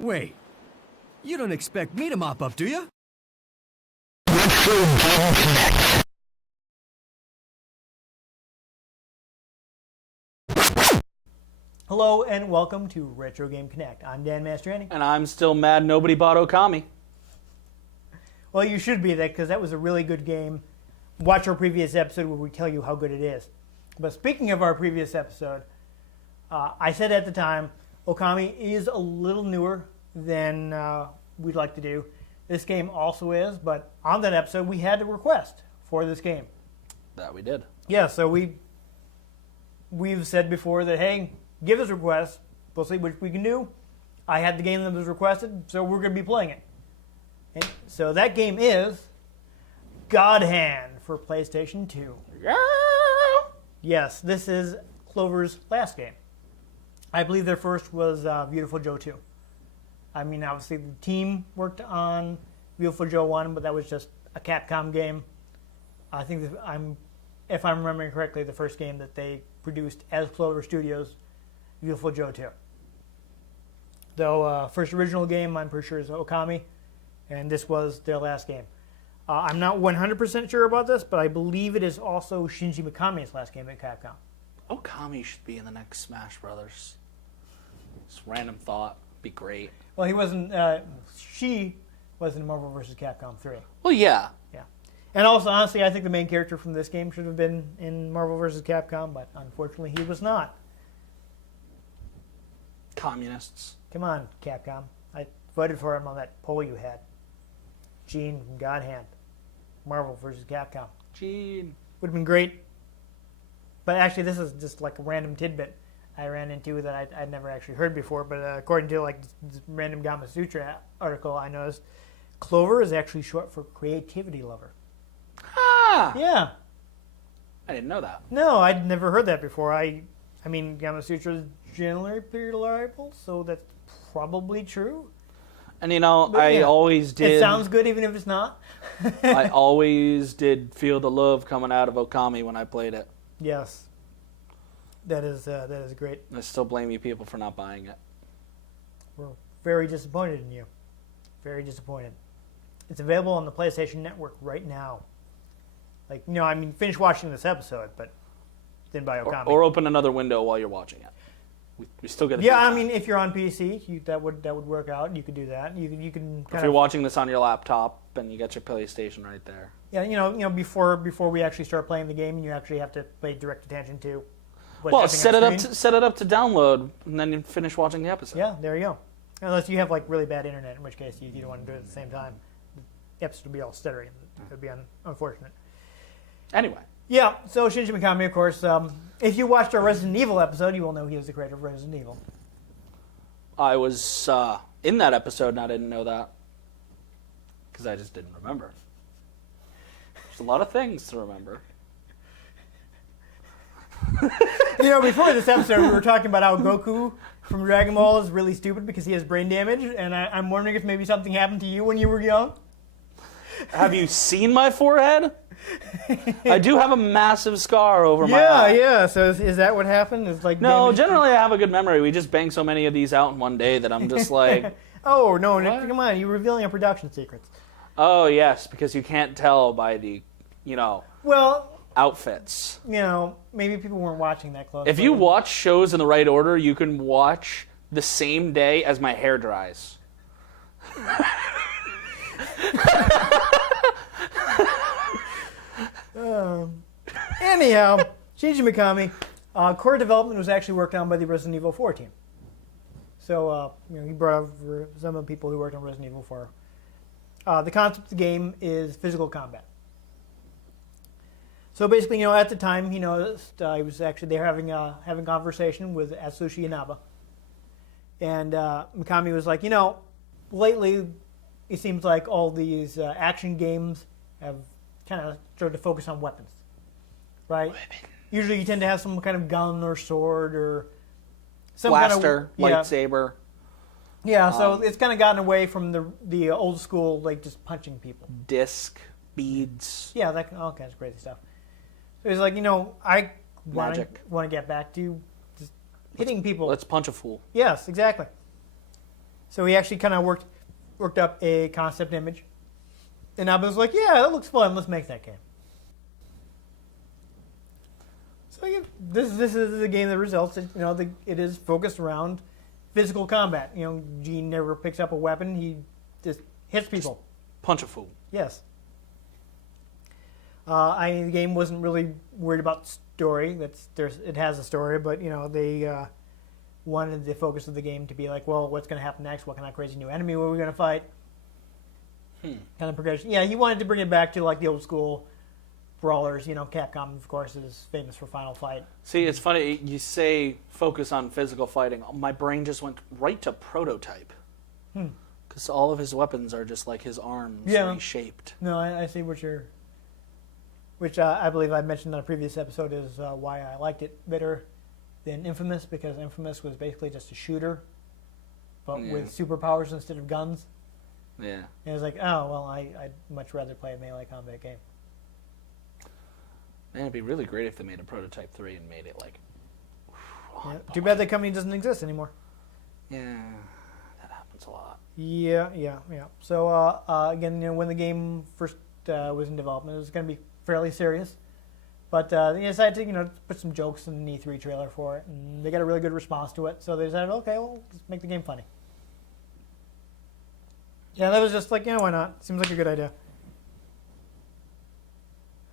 Wait, you don't expect me to mop up, do you? Hello and welcome to Retro Game Connect. I'm Dan Mastriani. And I'm still mad nobody bought Okami. Well, you should be there because that was a really good game. Watch our previous episode where we tell you how good it is. But speaking of our previous episode, I said at the time, Okami is a little newer than we'd like to do. This game also is, but on that episode we had a request for this game. That we did. Yeah, so we've said before that, hey, give us a request. We'll see what we can do. I had the game that was requested, so we're going to be playing it. And so that game is God Hand for PlayStation 2. Yeah. Yes, this is Clover's last game. I believe their first was Beautiful Joe 2. I mean, obviously the team worked on Beautiful Joe 1, but that was just a Capcom game. I think if I'm remembering correctly, the first game that they produced as Clover Studios, Beautiful Joe 2. Though first original game, I'm pretty sure is Okami, and this was their last game. I'm not 100% sure about this, but I believe it is also Shinji Mikami's last game at Capcom. Okami should be in the next Smash Brothers. Just random thought. Be great. Well, he wasn't. She was in Marvel vs. Capcom 3. Well, yeah. Yeah. And also, honestly, I think the main character from this game should have been in Marvel vs. Capcom, but unfortunately he was not. Communists. Come on, Capcom. I voted for him on that poll you had. Gene from God Hand. Marvel vs. Capcom. Gene. Would have been great. But actually, this is just like a random tidbit I ran into that I'd never actually heard before. But according to like this random Gama Sutra article I noticed, Clover is actually short for creativity lover. Ah! Yeah. I didn't know that. No, I'd never heard that before. I mean, Gama Sutra is generally pretty reliable, so that's probably true. And you know, But, yeah, always did. It sounds good even if it's not. I always did feel the love coming out of Okami when I played it. Yes. That is great. I still blame you people for not buying it. We're very disappointed in you. Very disappointed. It's available on the PlayStation Network right now. Like, you know, I mean, finish watching this episode, but then buy Okami. Or open another window while you're watching it. We still get. Yeah, I mean, if you're on PC, that would work out. You could do that. You can. If you're watching this on your laptop and you got your PlayStation right there. Yeah, you know, before we actually start playing the game, you actually have to pay direct attention to. Set it up to download, and then you finish watching the episode. Yeah, there you go. Unless you have like really bad internet, in which case you don't want to do it at the same time. The episode would be all stuttering. It would be unfortunate. Anyway. Yeah, so Shinji Mikami, of course. If you watched our Resident Evil episode, you will know he was the creator of Resident Evil. I was in that episode, and I didn't know that because I just didn't remember. There's a lot of things to remember. You know, before this episode, we were talking about how Goku from Dragon Ball is really stupid because he has brain damage, and I'm wondering if maybe something happened to you when you were young. Have you seen my forehead? I do have a massive scar over my eye. Yeah. So is that what happened? Is like No, damage? generally I have a good memory. We just bang so many of these out in one day that I'm just like... Oh, no, What? come on. You're revealing our production secrets. Oh, yes, because you can't tell by the, Well, outfits. Maybe people weren't watching that close. If you watch shows in the right order, you can watch the same day as my hair dries. Anyhow, Shinji Mikami, core development was actually worked on by the Resident Evil 4 team. So, he brought over some of the people who worked on Resident Evil 4. The concept of the game is physical combat. So basically, at the time, he noticed he was actually there having a conversation with Atsushi Inaba. And Mikami was like, lately it seems like all these action games have kind of started to focus on weapons, right? Usually you tend to have some kind of gun or sword or some Blaster, kind of, lightsaber. Yeah, so it's kind of gotten away from the old school, like just punching people. Disc, beads. Yeah, all kinds of crazy stuff. So he's like, I want to get back to just hitting people. Let's punch a fool. Yes, exactly. So he actually kind of worked up a concept image. And I was like, yeah, that looks fun. Let's make that game. So yeah, this is a game that results. It is focused around physical combat. Gene never picks up a weapon. He just hits people. Punch a fool. Yes. The game wasn't really worried about story. It has a story, but they wanted the focus of the game to be like, well, what's going to happen next? What kind of crazy new enemy are we going to fight? Kind of progression. Yeah, he wanted to bring it back to like the old school brawlers. Capcom, of course, is famous for Final Fight. See, it's funny you say focus on physical fighting. My brain just went right to Prototype. Because all of his weapons are just like his arms reshaped. No, I see what you're... Which I believe I mentioned on a previous episode is why I liked it better than Infamous, because Infamous was basically just a shooter, but with superpowers instead of guns. Yeah. And it was like, oh, well, I'd much rather play a melee combat game. Man, it'd be really great if they made a Prototype 3 and made it like... Too bad that company doesn't exist anymore. Yeah, that happens a lot. Yeah. So, again, when the game first was in development, it was going to be fairly serious. But they decided to, put some jokes in the E3 trailer for it, and they got a really good response to it. So they decided, okay, well, let's make the game funny. Yeah, that was just like, why not? Seems like a good idea.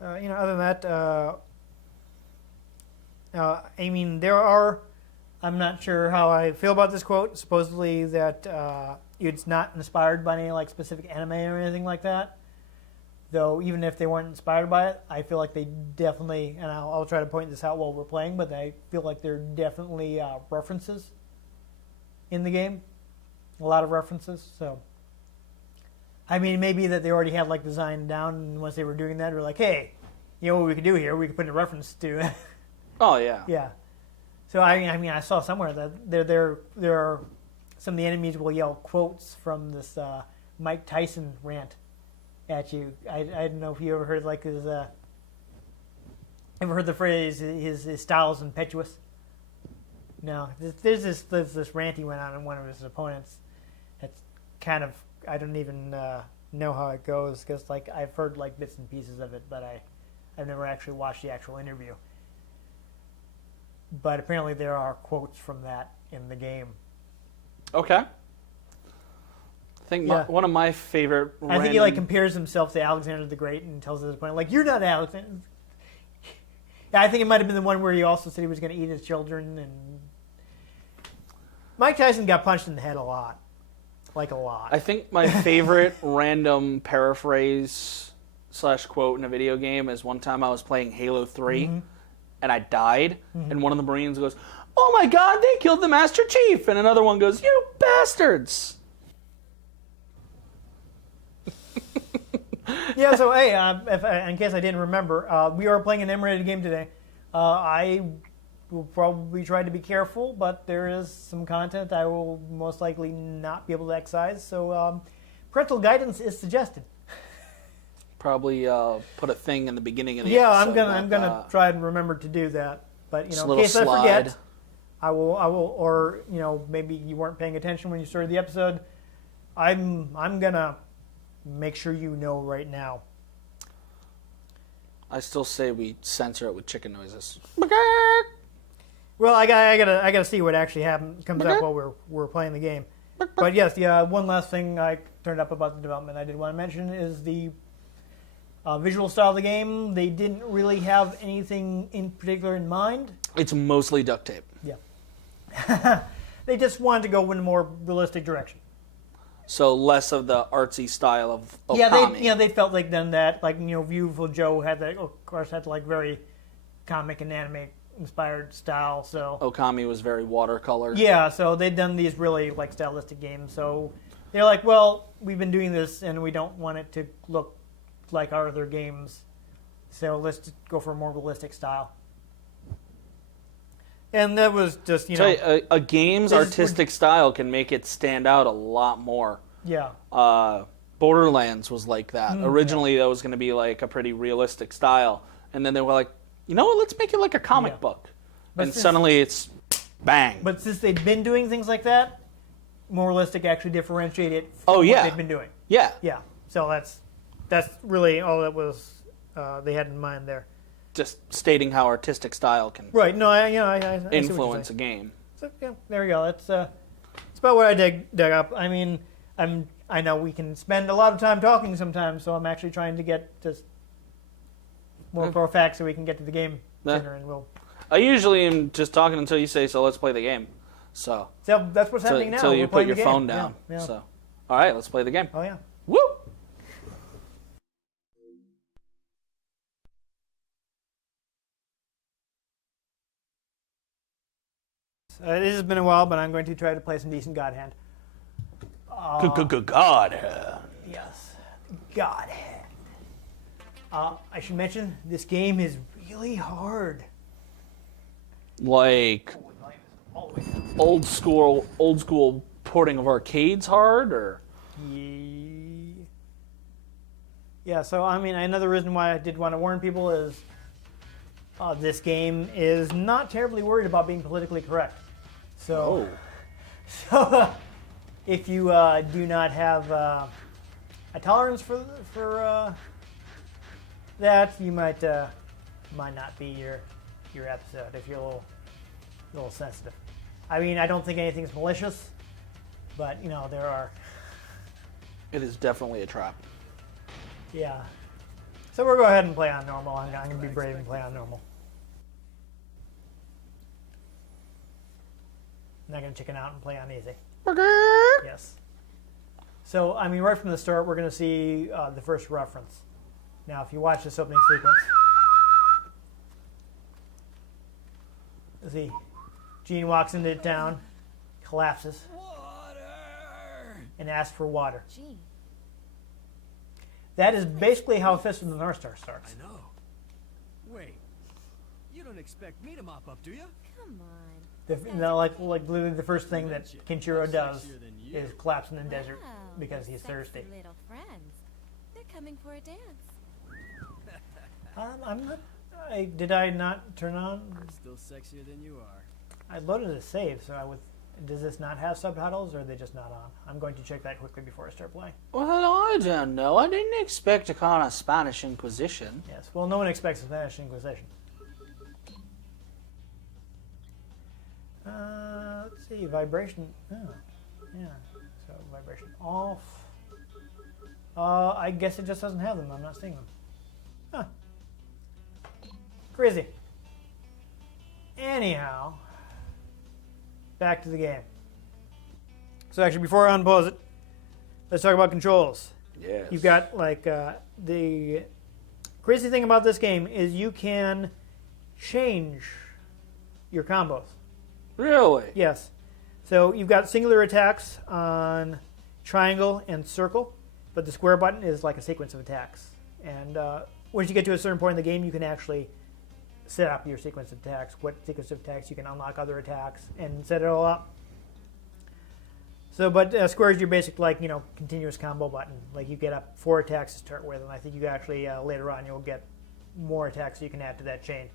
Other than that, there are... I'm not sure how I feel about this quote. Supposedly that it's not inspired by any like specific anime or anything like that. Though even if they weren't inspired by it, I feel like they definitely, and I'll try to point this out while we're playing, but I feel like there are definitely references in the game. A lot of references. So, maybe that they already had like design down, and once they were doing that, they were like, hey, what we could do here? We could put a reference to. Oh yeah. Yeah. So I saw somewhere that there are some of the enemies will yell quotes from this Mike Tyson rant at you. I don't know if you ever heard like his ever heard the phrase his style is impetuous. No, there's this rant he went on in one of his opponents. It's kind of, I don't even know how it goes because like I've heard like bits and pieces of it, but I've never actually watched the actual interview. But apparently there are quotes from that in the game. Okay. I think one of my favorite I think he like compares himself to Alexander the Great and tells his opponent, like, you're not Alexander. Yeah, I think it might have been the one where he also said he was going to eat his children. And Mike Tyson got punched in the head a lot. Like a lot. I think my favorite random paraphrase / quote in a video game is one time I was playing Halo 3 and I died, and one of the Marines goes, oh my god, they killed the Master Chief, and another one goes, you bastards. Yeah, so hey, in case I didn't remember, we are playing an M-rated game today. I will probably try to be careful, but there is some content I will most likely not be able to excise, so parental guidance is suggested. Probably put a thing in the beginning of the episode. episode. I'm gonna try and remember to do that. But in case slide. I forget, I will, or maybe you weren't paying attention when you started the episode. I'm gonna make sure you know right now. I still say we censor it with chicken noises. Well, I gotta see what actually comes up while we're playing the game. But yes, one last thing I turned up about the development I did want to mention is the visual style of the game. They didn't really have anything in particular in mind. It's mostly duct tape. Yeah. They just wanted to go in a more realistic direction. So less of the artsy style of Okami. They felt like then that, like, Viewful Joe had that, of course, had like very comic and anime inspired style. So Okami was very watercolor. Yeah, so they'd done these really like stylistic games. So they're like, well, we've been doing this and we don't want it to look like our other games, so let's just go for a more realistic style. And that was just, a game's artistic style can make it stand out a lot more. Yeah. Borderlands was like that. Originally, that was going to be like a pretty realistic style, and then they were like, you know what, let's make it like a comic book. But suddenly it's bang. But since they'd been doing things like that, more realistic, actually differentiate it from Oh, yeah. what they've been doing. Yeah. Yeah. So that's really all that was they had in mind there. Just stating how artistic style can Right. No, I see what you're influence a saying. game. So, yeah, there we go. That's about what I dug up. I mean, I know we can spend a lot of time talking sometimes, so I'm actually trying to get to more pro facts so we can get to the game sooner, and we'll. I usually am just talking until you say so. Let's play the game. So That's what's happening now. until you We're put playing your the game. phone down. Yeah, yeah. So, all right, let's play the game. Oh yeah. Woo! This has been a while, but I'm going to try to play some decent God Hand. God. Yes, God Hand. I should mention this game is really hard. Like old school porting of arcades hard, or Yeah. So I mean, another reason why I did want to warn people is this game is not terribly worried about being politically correct. So, if you do not have a tolerance for that, you might not be your episode if you're a little sensitive. I mean, I don't think anything's malicious, but you know there are. it is definitely a trap. Yeah. So we'll go ahead and play on normal. I'm going to be brave and play on normal. I'm not going to chicken out and play on easy. Yes. So, I mean, right from the start, we're going to see the first reference. Now, if you watch this opening sequence, see, Gene walks into town, collapses, and asks for water. Gene. That is basically how Fist of the North Star starts. I know. Wait, you don't expect me to mop up, do you? Come on. Like literally the first thing that Kenshiro does is collapse in the desert Wow, because he's sexy thirsty. Little friends. They're coming for a dance. I'm not. Did I not turn on? Still sexier than you are. I loaded a save, so I would. Does this not have subtitles, or are they just not on? I'm going to check that quickly before I start playing. Well, I don't know. I didn't expect a kind of Spanish Inquisition. Yes. Well, no one expects a Spanish Inquisition. Let's see. Vibration. Oh, yeah. So vibration off. I guess it just doesn't have them. I'm not seeing them. Huh. Crazy. Anyhow, back to the game. So actually, before I unpause it, let's talk about controls. Yes. You've got like the crazy thing about this game is you can change your combos. Really? Yes. So you've got singular attacks on triangle and circle, but the square button is like a sequence of attacks. And once you get to a certain point in the game, you can actually set up your sequence of attacks, what sequence of attacks you can unlock other attacks, and set it all up. So, but square is your basic, like, you know, continuous combo button. Like, you get up 4 attacks to start with, and I think you actually, later on, you'll get more attacks you can add to that chain.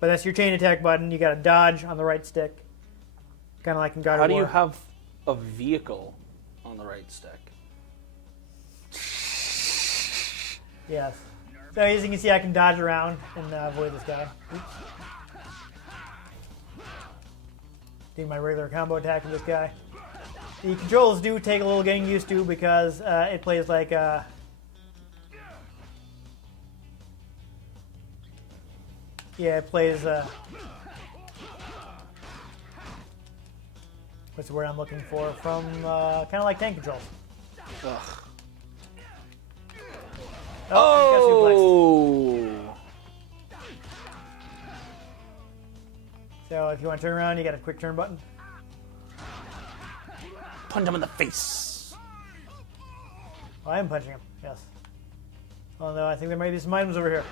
But that's your chain attack button. You got a dodge on the right stick, kind of like in God How of do War. you have a vehicle on the right stick? Yes. So as you can see, I can dodge around and avoid this guy. Oops. Do my regular combo attack with this guy. The controls do take a little getting used to because it plays like yeah, it plays what's the word I'm looking for? From kind of like tank controls. Ugh. Oh! Oh! So if you want to turn around, you got a quick turn button. Punch him in the face. Oh, I am punching him, yes. Oh no, I think there might be some items over here.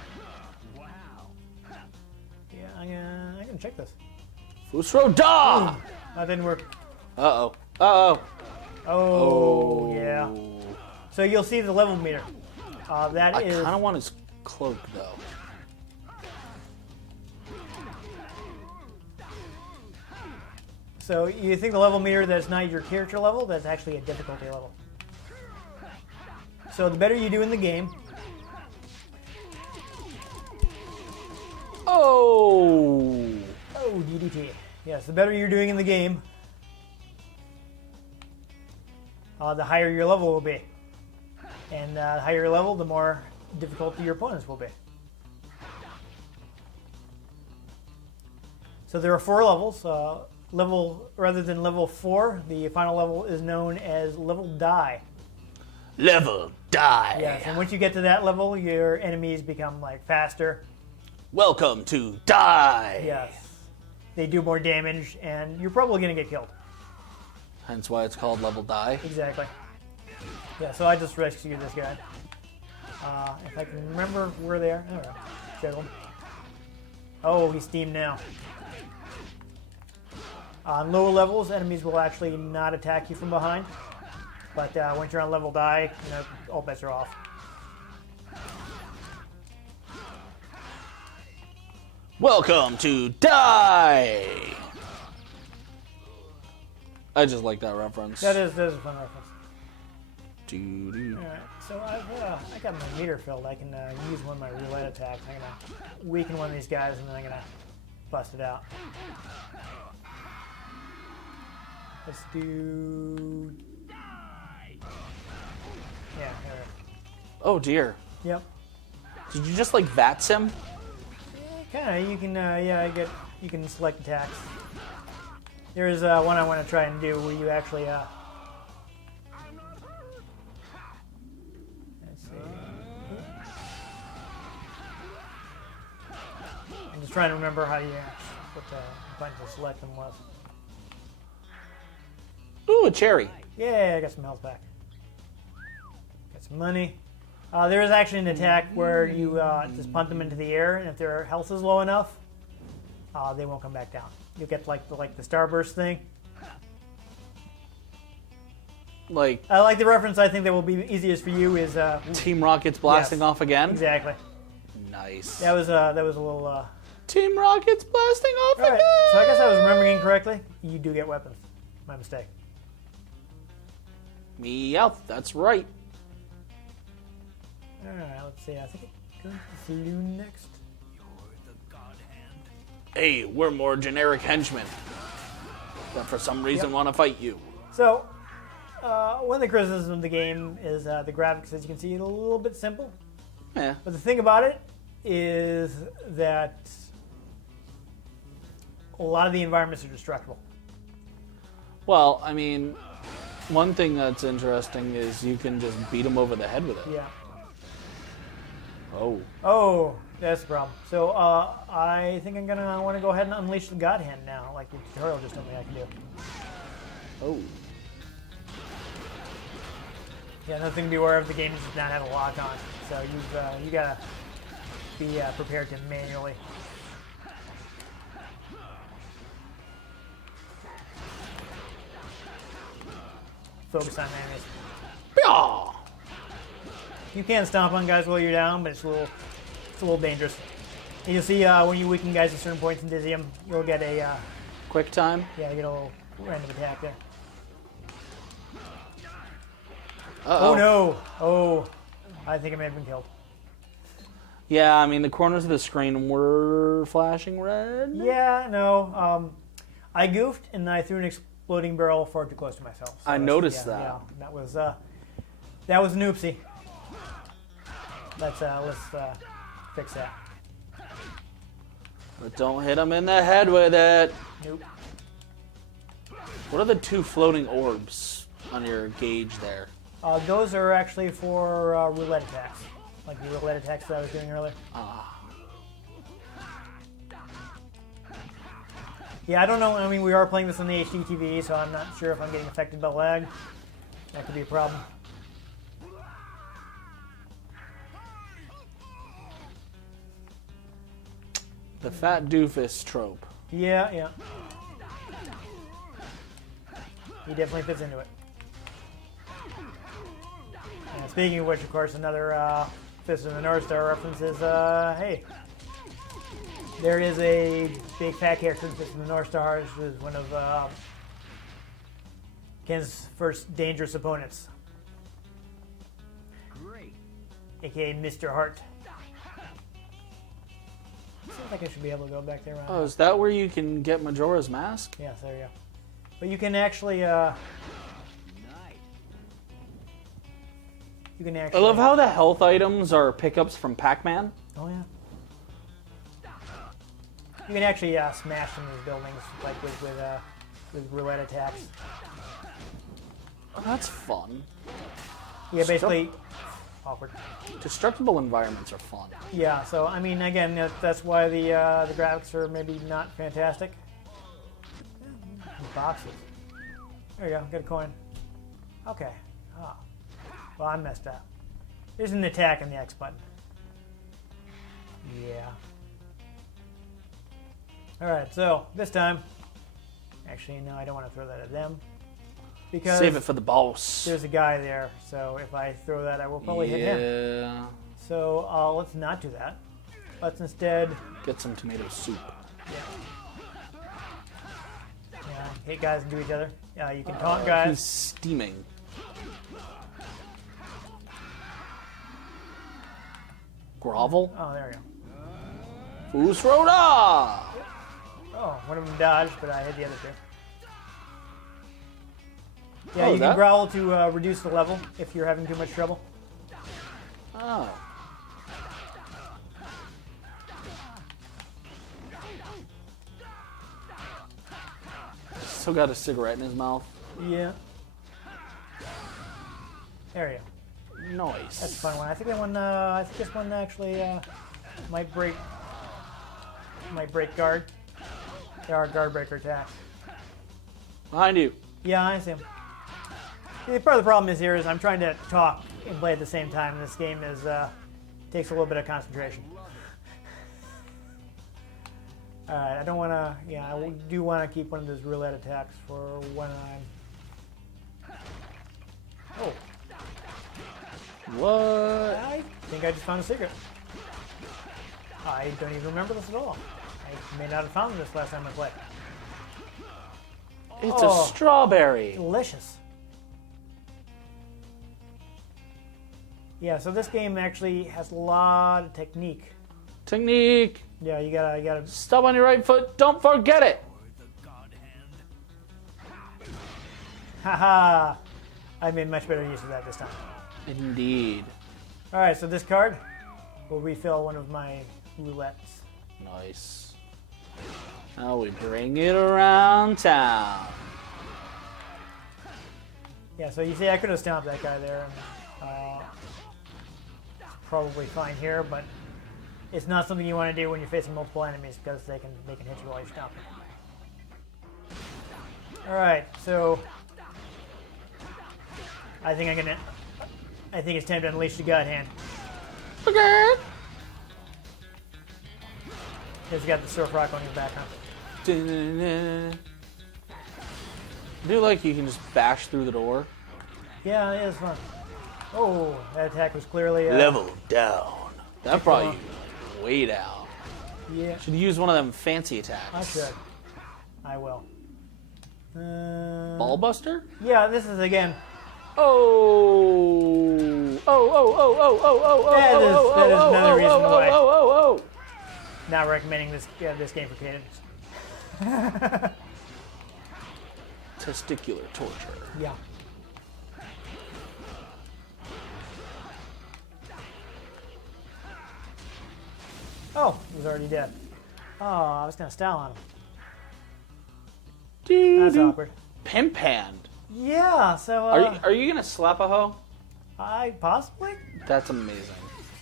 Wow. Yeah, I'm gonna check this. Fusro da! That didn't work. Uh-oh. Uh-oh. Oh, yeah. So you'll see the level meter. That I is. kind of want his cloak, though. So you think the level meter that's not your character level, that's actually a difficulty level. So the better you do in the game, Oh! oh, DDT. Yes, the better you're doing in the game, the higher your level will be. And the higher your level, the more difficult your opponents will be. So there are 4 levels. Rather than level 4, the final level is known as level die. Level die. Yes, and once you get to that level, your enemies become like faster. Welcome to die. Yes. They do more damage, and you're probably going to get killed. Hence why it's called level die. Exactly. Yeah, so I just rescued this guy. If I can remember where they are. I don't know. Juggle him. Oh, he's steamed now. On lower levels, enemies will actually not attack you from behind. But once you're on level die, all bets are off. Welcome to die. I just like that reference. That is a fun reference. Doo-doo. Alright, so I got my meter filled. I can use one of my roulette attacks. I'm going to weaken one of these guys, and then I'm going to bust it out. Let's do... Yeah, there. Oh dear. Yep. Did you just like VATS him? Kind of. You can, you can select attacks. There is one I want to try and do where you actually, let's see. I'm just trying to remember how you what the button to select them was. Ooh, a cherry. Yeah, I got some health back. Got some money. There is actually an attack where you just punt them into the air, and if their health is low enough, they won't come back down. You'll get like the starburst thing. Like I like the reference. I think that will be easiest for you is Team Rocket's blasting Yes. off again. Exactly. Nice. That was a little. Team Rocket's blasting off All right. again. So I guess I was remembering incorrectly. You do get weapons. My mistake. Meow. That's right. All right. Let's see. I think it goes to you next. Hey, we're more generic henchmen that for some reason want to fight you. So, one of the criticisms of the game is the graphics, as you can see, a little bit simple. Yeah. But the thing about it is that a lot of the environments are destructible. Well, I mean, one thing that's interesting is you can just beat them over the head with it. Yeah. Oh. Oh, that's the problem. So I think I'm gonna want to go ahead and unleash the God Hand now, like the tutorial just told me I can do. Oh. Yeah, another thing to be aware of: the game does not have a lock on, so you gotta be prepared to manually. Focus on enemies. Pyaw! You can stomp on guys while you're down, but it's a little dangerous. And you'll see when you weaken guys at certain points and dizzy them, you'll get a Quick time. you get a little random attack there. Uh-oh. Oh no! Oh, I think I may have been killed. Yeah, I mean, the corners of the screen were flashing red. Yeah, no. I goofed and I threw an exploding barrel far too close to myself. So I noticed that. Yeah, that was an oopsie. Let's fix that. But don't hit him in the head with it. Nope. What are the 2 floating orbs on your gauge there? Those are actually for roulette attacks, like the roulette attacks that I was doing earlier. Yeah, I don't know. I mean, we are playing this on the HD TV, so I'm not sure if I'm getting affected by lag. That could be a problem. The fat doofus trope. Yeah. He definitely fits into it. And speaking of which, of course, another Fist of the North Star reference is, hey, there is a big fat character in Fist of the North Star, which is one of Ken's first dangerous opponents, Great. aka Mr. Hart. Seems like I should be able to go back there. Oh, is that where you can get Majora's Mask? Yes, there you go. But you can actually, you Nice. can I actually. love how the health items are pickups from Pac-Man. Oh yeah. You can actually smash some of these buildings like with roulette attacks. Oh, that's fun. Yeah, basically awkward. Destructible environments are fun. Yeah, so I mean, again, that's why the graphics are maybe not fantastic. Boxes. There you go, get a coin. Okay. Oh. Well, I messed up. There's an attack in the X button. Yeah. Alright, so this time. Actually, no, I don't want to throw that at them. Because Save it for the boss. there's a guy there, so if I throw that, I will probably hit him. Yeah. So let's not do that. Let's instead. Get some tomato soup. Yeah, hit guys and do each other. You can taunt He's guys. steaming. Grovel? Oh, there we go. Fusroda! Oh, one of them dodged, but I hit the other two. Yeah, Oh, you can that- growl to reduce the level if you're having too much trouble. Oh. Still got a cigarette in his mouth. Yeah. There you go. Nice. That's a fun one. I think that one. I think this one actually might break. Might break guard. There are guard breaker attacks. Behind you. Yeah, I see him. See, part of the problem is I'm trying to talk and play at the same time. And this game takes a little bit of concentration. All right, I don't want to. Yeah, I do want to keep one of those roulette attacks for when I'm. Oh, What? I think I just found a secret. I don't even remember this at all. I may not have found this last time I played. It's Oh. a strawberry. Delicious. Yeah, so this game actually has a lot of technique. Technique. Yeah, you gotta. Stop on your right foot. Don't forget it. The God Hand. Haha! I made much better use of that this time. Indeed. All right, so this card will refill one of my roulettes. Nice. Now we bring it around town. Yeah, so you see, I could have stomped that guy there. And, it's probably fine here, but it's not something you want to do when you're facing multiple enemies because they can hit you while you're stomping. All right, so I think it's time to unleash the God Hand. Okay. He's got the surf rock on his back, huh? I do like you can just bash through the door. Yeah, it is fun. Oh, that attack was clearly Level down. That brought you way down. Yeah, Should use one of them fancy attacks. I should. I will. Ballbuster? Yeah, this is again. Oh. Oh, oh, oh, oh, oh, oh, oh, That is- oh, that is oh, another oh, reason oh, why. oh, oh, oh. Not recommending this game for kids. Testicular torture. Yeah. Oh, he was already dead. Oh, I was gonna style on him. That's awkward. Pimp hand. Yeah, so Are you gonna slap a hoe? I possibly. That's amazing.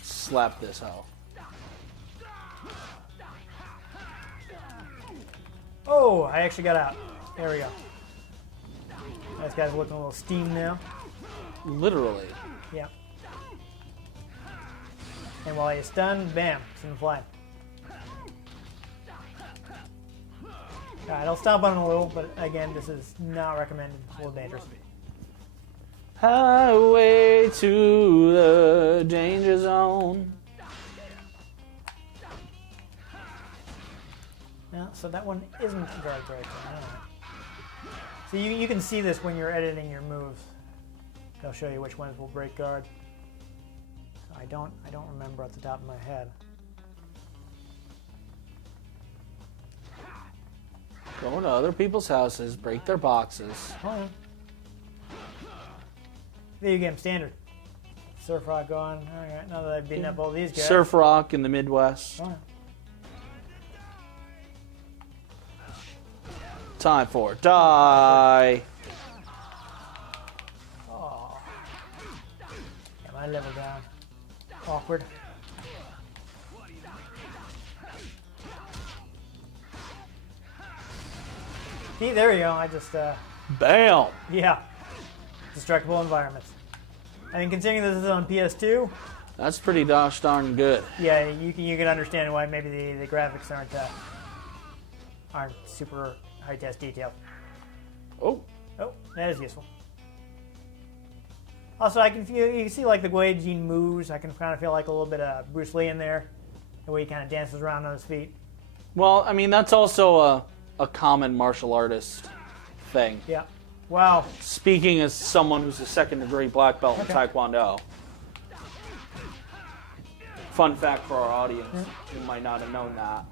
Slap this hoe. Oh, I actually got out. There we go. This guy's looking a little steamed now. Literally. Yeah. And while he's stunned, bam, it's in the fly. Alright, I'll stomp on him a little, but again, this is not recommended. It's a little dangerous. Highway to the danger zone. Yeah, so that one isn't guard breaker. So you can see this when you're editing your moves. They'll show you which ones will break guard. So I don't remember off the top of my head. Go into other people's houses, break their boxes. Oh, yeah. Video game standard. Surf rock on. Alright, now that I've beaten up all these guys. Surf rock in the Midwest. Oh, yeah. Time for die. Oh. Get my level down. Awkward. See, there you go. I just, Bam. yeah. Destructible environments. I mean, considering this is on PS2, That's pretty gosh darn good. yeah, you can understand why maybe the graphics aren't super high test detail. Oh, Oh, that is useful. Also, you can see like the way Gene moves. I can kind of feel like a little bit of Bruce Lee in there, the way he kind of dances around on his feet. well, I mean that's also a common martial artist thing. Yeah. Wow. Speaking as someone who's a second-degree black belt in Okay. Taekwondo. Fun fact for our audience, you might not have known that.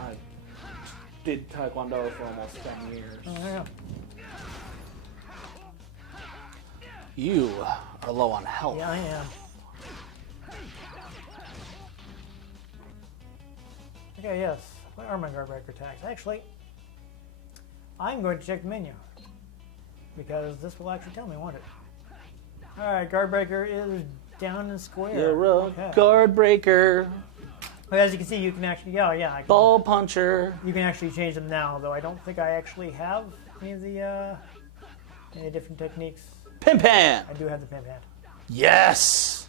I did Taekwondo for almost 10 years. Oh, yeah. You are low on health. Yeah, I am. Okay, yes. What are my guard breaker tags? Actually, I'm going to check the menu because this will actually tell me, won't it? All right, guard breaker is down and square. You're a Okay. guard breaker, But as you can see, you can actually, yeah, I can, ball puncher. you can actually change them now. Though I don't think I actually have any of the any different techniques. Pimp hand. I do have the pimp hand. Yes.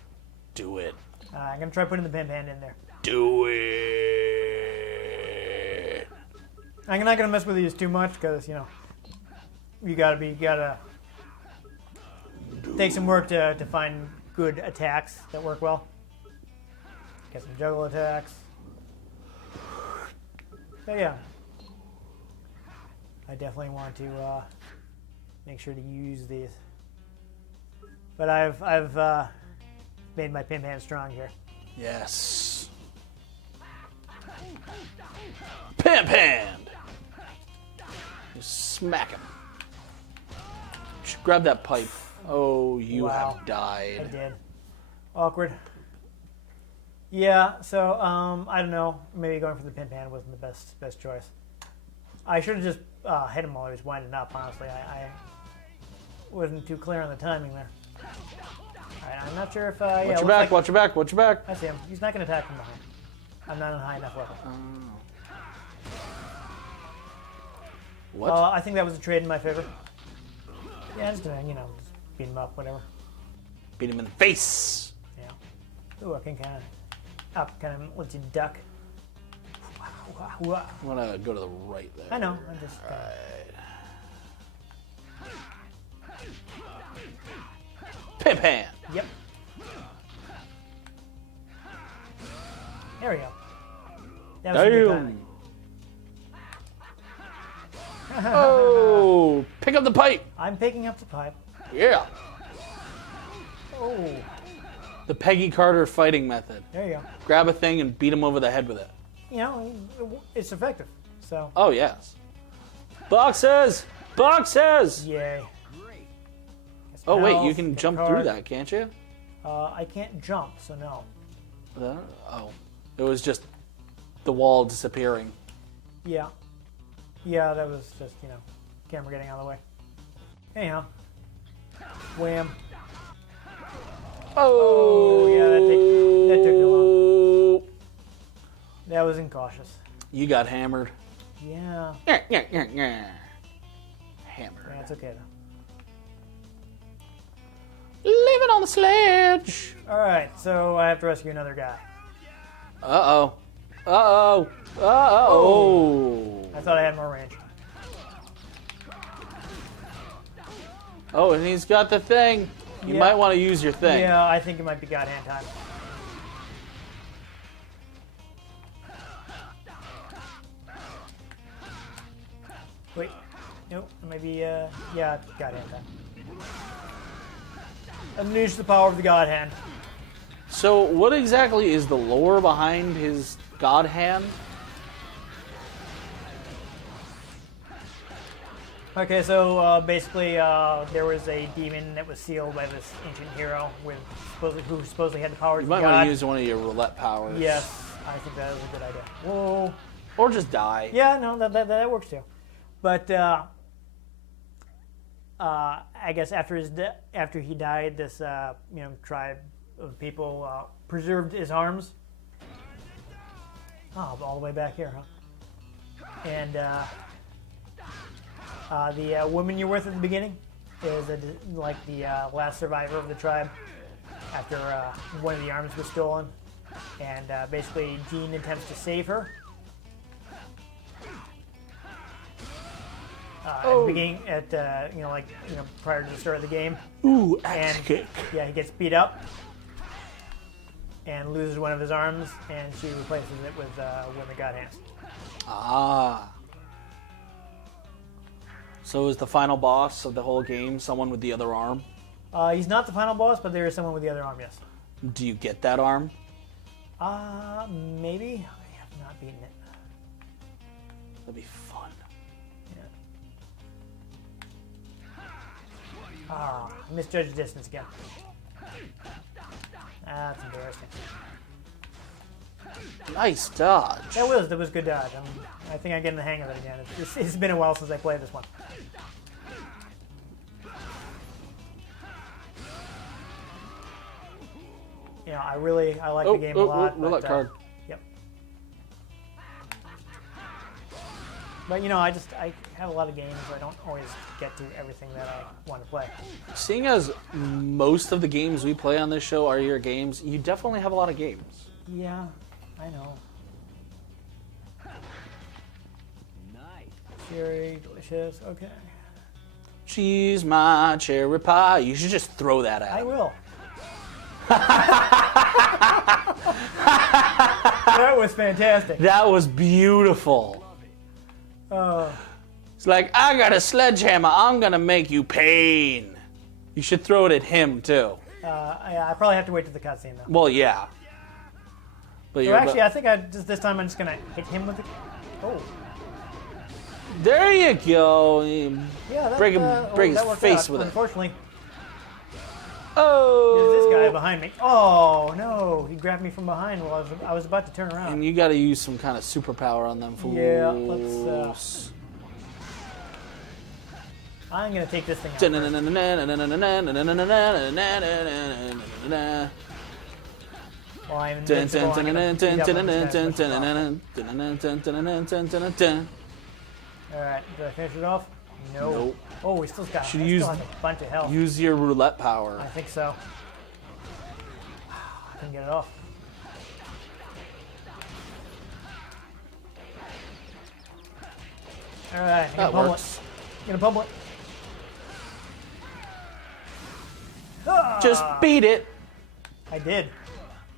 Do it. I'm gonna try putting the pimp hand in there. Do it. I'm not gonna mess with these too much because you gotta take some work to find good attacks that work well. Get some juggle attacks. So yeah, I definitely want to make sure to use these. But I've made my pimp hand strong here. Yes. Pimp hand. Just smack him. Just grab that pipe. Oh, you Wow. have I died. did. Awkward. Yeah, so I don't know. Maybe going for the pimp hand wasn't the best choice. I should have just hit him while he was winding up. Honestly, I wasn't too clear on the timing there. All right, I'm not sure if Watch your looks back, like- watch your back, watch your back. I see him. He's not going to attack from behind. I'm not on high enough level. What? I think that was a trade in my favor. Yeah, just just beat him up, whatever. Beat him in the face. Yeah. Ooh, I can kind of let you duck. I'm gonna go to the right there. I know. I'm just. Pimp hand. Yep. There we go. That was some good timing. Oh, pick up the pipe. I'm picking up the pipe. Yeah. Oh, The Peggy Carter fighting method. there you go. Grab a thing and beat him over the head with it. It's effective. So, Oh, yes. Boxes! Boxes! yay. Oh, wait, you Health, can get jump card. through that, can't you? I can't jump, so no. Oh. It was just the wall disappearing. Yeah. Yeah, that was just, camera getting out of the way. Anyhow. Wham. Oh, yeah, that took too long. That was incautious. You got hammered. Yeah. Hammered. That's okay, though. Living on the sledge. Alright, so I have to rescue another guy. Uh-oh. Uh-oh. Uh-oh. I thought I had more range. Oh, and he's got the thing. You Yeah. might want to use your thing. Yeah, I think it might be God hand time. Wait. Nope. Maybe, yeah, God hand that. Unleash the power of the God hand. So, what exactly is the lore behind his god hand? Okay, so basically, there was a demon that was sealed by this ancient hero who supposedly had the powers You of might God. want to use one of your roulette powers. Yes, I think that is a good idea. Whoa. Or just die. Yeah, no, that works too. But I guess after he died, this tribe of people preserved his arms. Oh, all the way back here, huh? And the woman you're with at the beginning is like the last survivor of the tribe after one of the arms was stolen, and basically Jean attempts to save her. At the beginning, prior to the start of the game. Ooh, And axe kick. yeah, he gets beat up and loses one of his arms, and she replaces it with one that got hands. Ah. So is the final boss of the whole game someone with the other arm? He's not the final boss, but there is someone with the other arm, yes. Do you get that arm? Maybe. I have not beaten it. That'd be fun. I misjudged distance again. That's embarrassing. Nice dodge. That was good dodge. I think I'm getting the hang of it again. It's been a while since I played this one. I like the game a lot. Roulette but, card. Yep. But I have a lot of games. So I don't always get to everything that I want to play. Seeing as most of the games we play on this show are your games, you definitely have a lot of games. Yeah, I know. Nice. Cherry, delicious. Okay. Cheese my cherry pie. You should just throw that at I him. will. That was fantastic. That was beautiful. It's like, I got a sledgehammer. I'm going to make you pain. You should throw it at him, too. I probably have to wait to the cutscene, though. Well, yeah. But So actually, I think this time I'm just going to hit him with it. Oh. there you go. Yeah, that, Break his that worked face out. with it. Unfortunately, Oh. there's this guy behind me. Oh, no. He grabbed me from behind while I was about to turn around. And you got to use some kind of superpower on them fools. Yeah, let's... I'm going to take this thing out first. Well, I'm invincible. I'm gonna beat up on this guy. Alright, did I finish it off? No. Nope. Oh, we still got Should I use- still have a bunch of health. Use your roulette power. I think so. I can get it off. Alright, I'm That gonna works. pummel it. Ah! Just beat it. I did.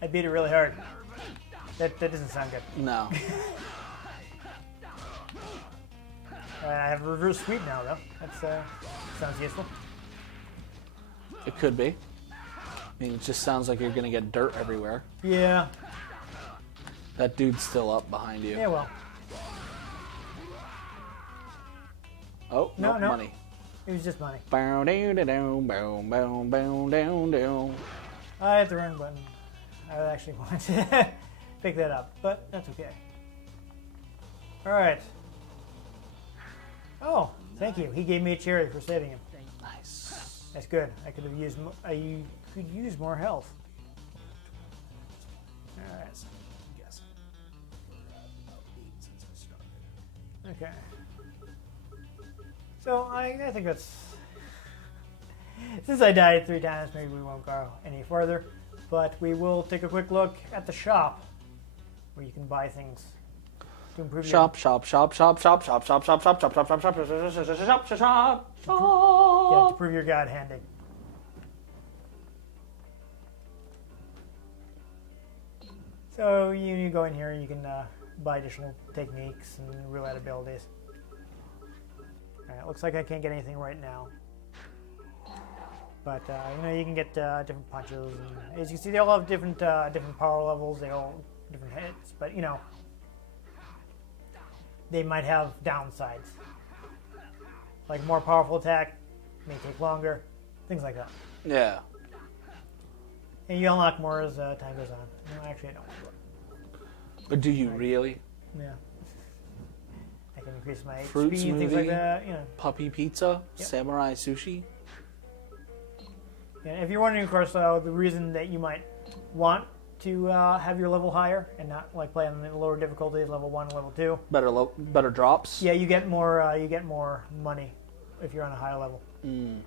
I beat it really hard. That doesn't sound good. No. I have a reverse sweep now, though. That's sounds useful. It could be. I mean, it just sounds like you're going to get dirt everywhere. Yeah. That dude's still up behind you. Yeah, well. Oh, No, no. money. It was just money. Bow, down, down, bow, bow, bow, down, down. I hit the wrong button. I actually wanted to pick that up, but that's okay. Alright. Oh, thank you. He gave me a cherry for saving him. Nice. That's good. I could have used. I could use more health. All right. Guess. About 8 since I started. Okay. So I think that's. Since I died 3 times, maybe we won't go any further. But we will take a quick look at the shop, where you can buy things to improve Shop, shop, shop, shop, shop, shop, shop, shop, shop, shop, shop, shop, shop, shop, shop, shop, shop. Yeah, to prove your god handing. So you go in here and you can buy additional techniques and roulette abilities. Alright, looks like I can't get anything right now. But, you can get different punches. And as you can see, they all have different power levels. They all different hits. But, they might have downsides. Like more powerful attack may take longer. Things like that. Yeah. And you unlock more as time goes on. No, actually, I don't want to do it. But do you really? Yeah. I can increase my Fruit HP and things like smoothie? that. Puppy pizza? Yep. Samurai sushi? Yeah, if you're wondering, of course, the reason that you might want to have your level higher and not like play on the lower difficulties, level 1, level 2. Better drops? Yeah, you get more money if you're on a higher level. Mm.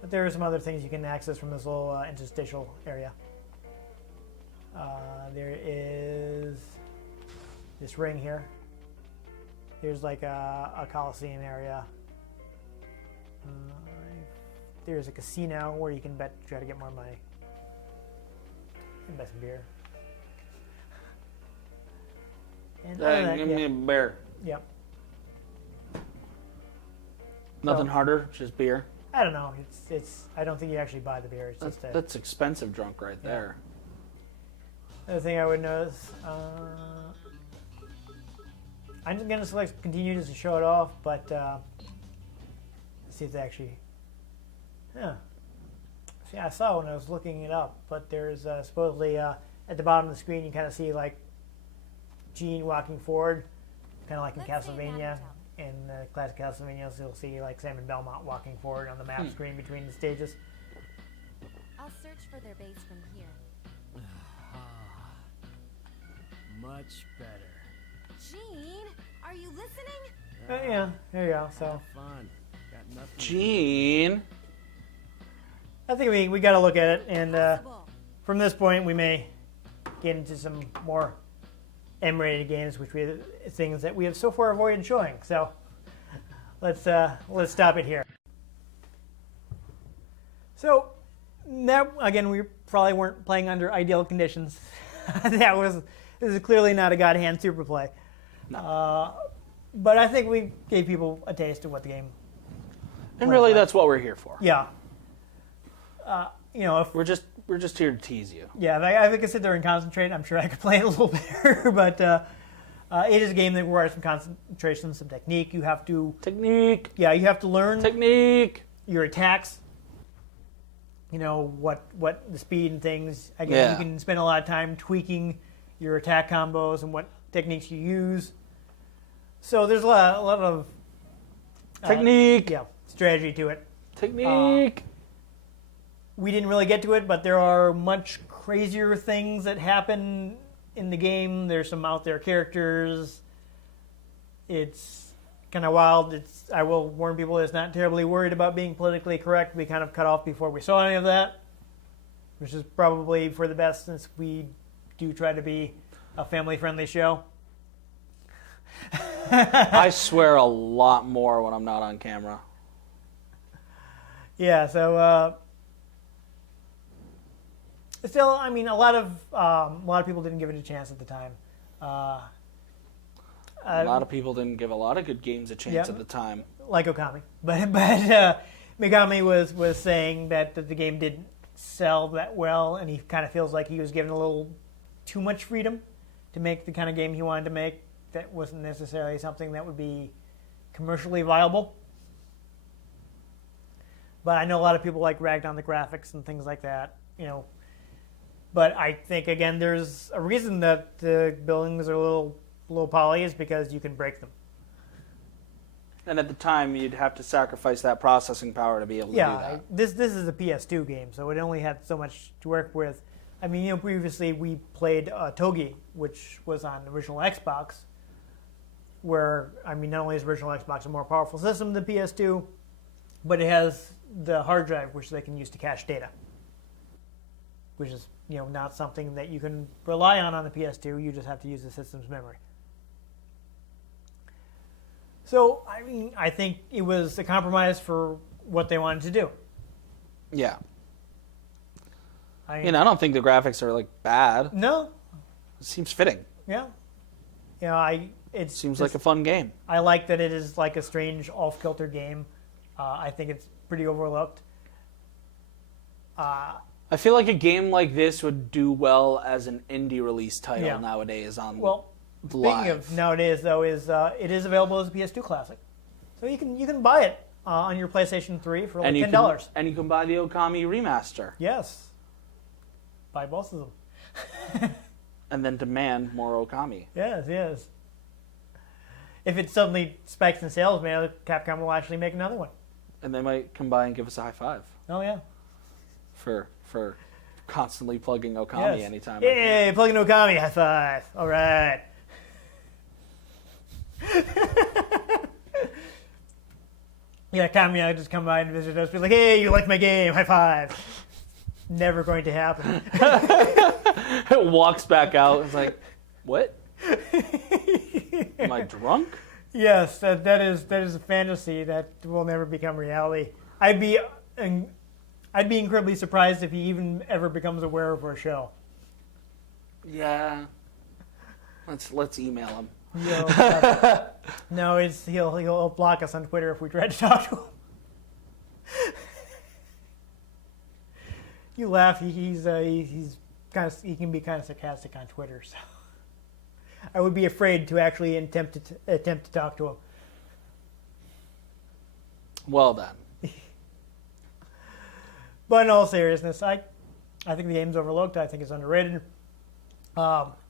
But there are some other things you can access from this little interstitial area. There is this ring here. There's like a Coliseum area. There's a casino where you can try to get more money. And buy some beer. And other than that, Give me a beer. Yep. Nothing So- harder, just beer. I don't know. It's. I don't think you actually buy the beer. It's just a. That's expensive drunk right there. Another thing I would notice. I'm just gonna select continue just to show it off, but let's see if they actually. Yeah. See, I saw when I was looking it up, but there's supposedly at the bottom of the screen you kind of see like Gene walking forward, kind of like in Let's say Castlevania. Naruto. In the classic Castlevania, you'll see like Sam and Belmont walking forward on the map screen between the stages. I'll search for their base from here. Much better. Gene, are you listening? Yeah, there you go. So Have fun. Got nothing. Gene. I think we got to look at it, and Possible. from this point we may get into some more M-rated games, which things that we have so far avoided showing. So let's stop it here. So that again, we probably weren't playing under ideal conditions. This is clearly not a God Hand Super Play. No. But I think we gave people a taste of what the game. And really, that's what we're here for. Yeah. If We're just here to tease you. yeah, if I could sit there and concentrate, I'm sure I could play it a little better. But it is a game that requires some concentration, some technique. You have to Technique. you have to learn Technique. your attacks. What the speed and things. Again, Yeah. you can spend a lot of time tweaking your attack combos and what techniques you use. So there's a lot of Technique. strategy to it. Technique. We didn't really get to it, but there are much crazier things that happen in the game. There's some out there characters. It's kind of wild. I will warn people it's not terribly worried about being politically correct. We kind of cut off before we saw any of that, which is probably for the best since we do try to be a family-friendly show. I swear a lot more when I'm not on camera. Yeah, so still, I mean, a lot of people didn't give it a chance at the time. A lot of people didn't give a lot of good games a chance Yeah. at the time. Like Okami, but Megami was saying that the game didn't sell that well, and he kind of feels like he was given a little too much freedom to make the kind of game he wanted to make. That wasn't necessarily something that would be commercially viable. But I know a lot of people ragged on the graphics and things like that, But I think again, there's a reason that the buildings are a little low poly is because you can break them. And at the time, you'd have to sacrifice that processing power to be able to do that. This is a PS2 game, so it only had so much to work with. I mean, previously we played Togi, which was on the original Xbox, where, I mean, not only is original Xbox a more powerful system than PS2, but it has the hard drive, which they can use to cache data, which is, not something that you can rely on the PS2. You just have to use the system's memory. So, I mean, I think it was a compromise for what they wanted to do. Yeah. I don't think the graphics are bad. No, It seems fitting. yeah. I It Seems like a fun game. I like that it is like a strange off-kilter game. I think it's pretty overlooked. I feel like a game like this would do well as an indie release title Yeah. nowadays on Well, speaking of nowadays, though, is it is available as a PS2 classic, so you can buy it on your PlayStation 3 for like $10. And you can buy the Okami remaster. Yes, buy both of them. And then demand more Okami. Yes, yes. If it suddenly spikes in sales, maybe Capcom will actually make another one. And they might come by and give us a high five Oh yeah. for constantly plugging Okami Yes. anytime. Yay, plug in Okami, high five. All right. Yeah, Kamiya just come by and visit us, be like, hey, you like my game, high five. Never going to happen. It walks back out. It's like, what? Am I drunk? Yes, that is a fantasy that will never become reality. I'd be incredibly surprised if he even ever becomes aware of our show. Yeah. Let's email him. No, he'll block us on Twitter if we try to talk to him. You laugh. He's kind of he can be kind of sarcastic on Twitter, so I would be afraid to actually attempt to talk to him. Well then. But in all seriousness, I think the game's overlooked. I think it's underrated.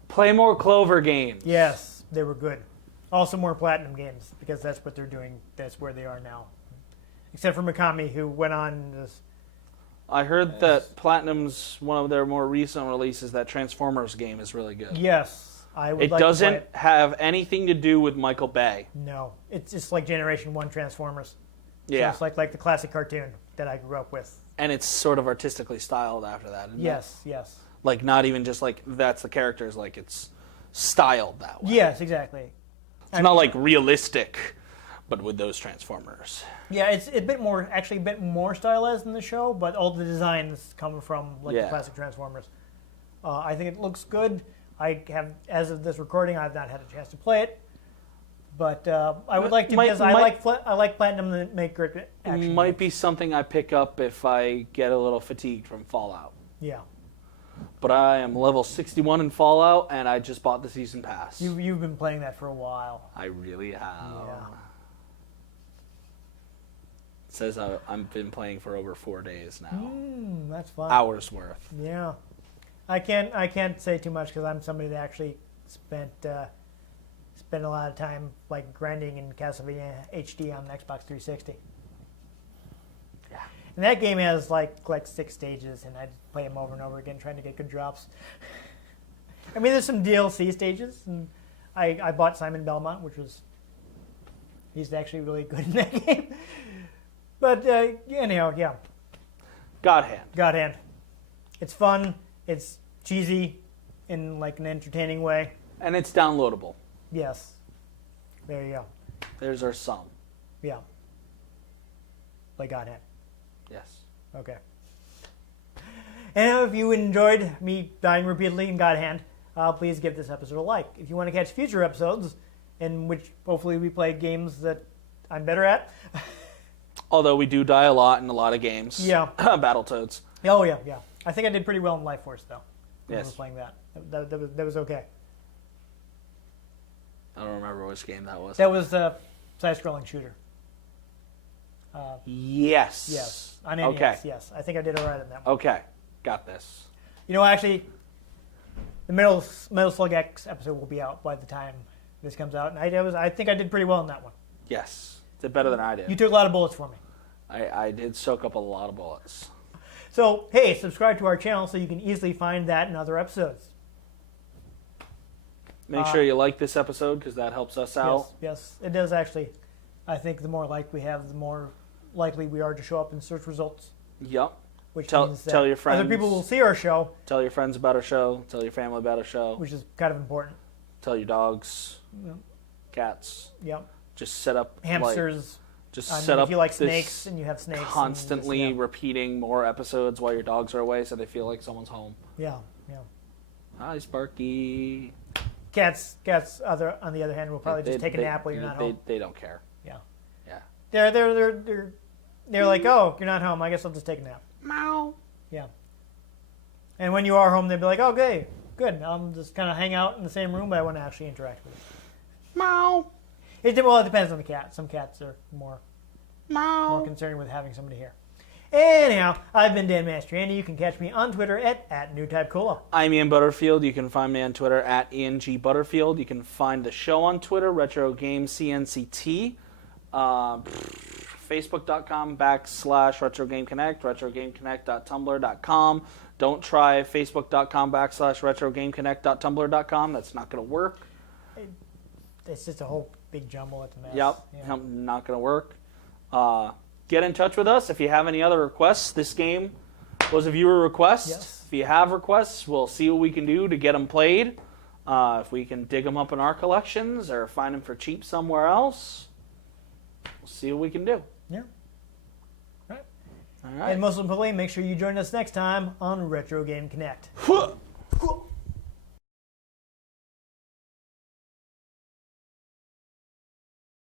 Play more Clover games. Yes, they were good. Also more Platinum games, because that's what they're doing. That's where they are now. Except for Mikami, who went on this. I heard that Platinum's one of their more recent releases, that Transformers game, is really good. Yes, I would It like to play doesn't it. have anything to do with Michael Bay. No, it's just like Generation 1 Transformers. Yeah. So it's like the classic cartoon that I grew up with. And it's sort of artistically styled after that, isn't it? Yes, yes. Like, not even just like, that's the characters, like, it's styled that way. Yes, exactly. It's not like realistic, but with those Transformers. Yeah, it's a bit more stylized than the show, but all the designs come from like the classic Transformers. I think it looks good. I have, as of this recording, I've not had a chance to play it, but I would like to because I like Platinum that make great action. Might games. be something I pick up if I get a little fatigued from Fallout. Yeah, But I am level 61 in Fallout, and I just bought the season pass. you've been playing that for a while. I really have. Yeah. It says I've been playing for over 4 days now. That's fun. Hours worth. Yeah, I can't say too much because I'm somebody that actually spent a lot of time like grinding in Castlevania HD on the Xbox 360. Yeah. And that game has like 6 stages, and I play them over and over again trying to get good drops. I mean, there's some DLC stages, and I bought Simon Belmont, he's actually really good in that game. But anyhow, yeah. God Hand. It's fun. It's cheesy in like an entertaining way. And it's downloadable. Yes. There you go. There's our sum. Yeah. Like God Hand. Yes. Okay. And if you enjoyed me dying repeatedly in God Hand, please give this episode a like. If you want to catch future episodes, in which hopefully we play games that I'm better at. Although we do die a lot in a lot of games. Yeah. Battletoads. Oh, yeah, yeah. I think I did pretty well in Life Force, though. When I was Yes. playing that. That was okay. I don't remember which game that was. That was the side-scrolling shooter. Yes. Yes. On NES, Okay. yes. I think I did all right on that one. Okay. Got this. You know, actually, the Metal Slug X episode will be out by the time this comes out, and I think I did pretty well in that one. Yes. Did better than I did. You took a lot of bullets for me. I did soak up a lot of bullets. So, hey, subscribe to our channel so you can easily find that in other episodes. Make sure you like this episode because that helps us out. Yes, it does actually. I think the more like we have, the more likely we are to show up in search results. Yep. Which Tell means that your friends. other people will see our show, Tell your friends about our show. Tell your family about our show. which is kind of important. Tell your dogs, cats. Yep. Just set up Hamsters. just I mean, set up if you like this snakes and you have snakes. and constantly just, repeating more episodes while your dogs are away, so they feel like someone's home. yeah, yeah. Hi, Sparky. Cats on the other hand will probably just take a nap while you're not home. They don't care. Yeah. Yeah. They're like, oh, you're not home. I guess I'll just take a nap. Meow. Yeah. And when you are home, they'll be like, okay, good. I'll just kind of hang out in the same room, but I want to actually interact with you. Meow. It depends on the cat. Some cats are more Meow. concerned with having somebody here. Anyhow, I've been Dan Mastriani. You can catch me on Twitter at NewTypeCola. I'm Ian Butterfield. You can find me on Twitter at Ian G. Butterfield. You can find the show on Twitter, Retro Game CNCT. Facebook.com/RetroGameConnect, RetroGameConnect.tumblr.com. Don't try Facebook.com/RetroGameConnect.tumblr.com. That's not going to work. It's just a whole big jumble at the mess. Yep, Yeah. not going to work. Get in touch with us if you have any other requests. This game was a viewer request. Yes. If you have requests, we'll see what we can do to get them played. If we can dig them up in our collections or find them for cheap somewhere else, we'll see what we can do. Yeah. Right. All right. And most importantly, make sure you join us next time on Retro Game Connect.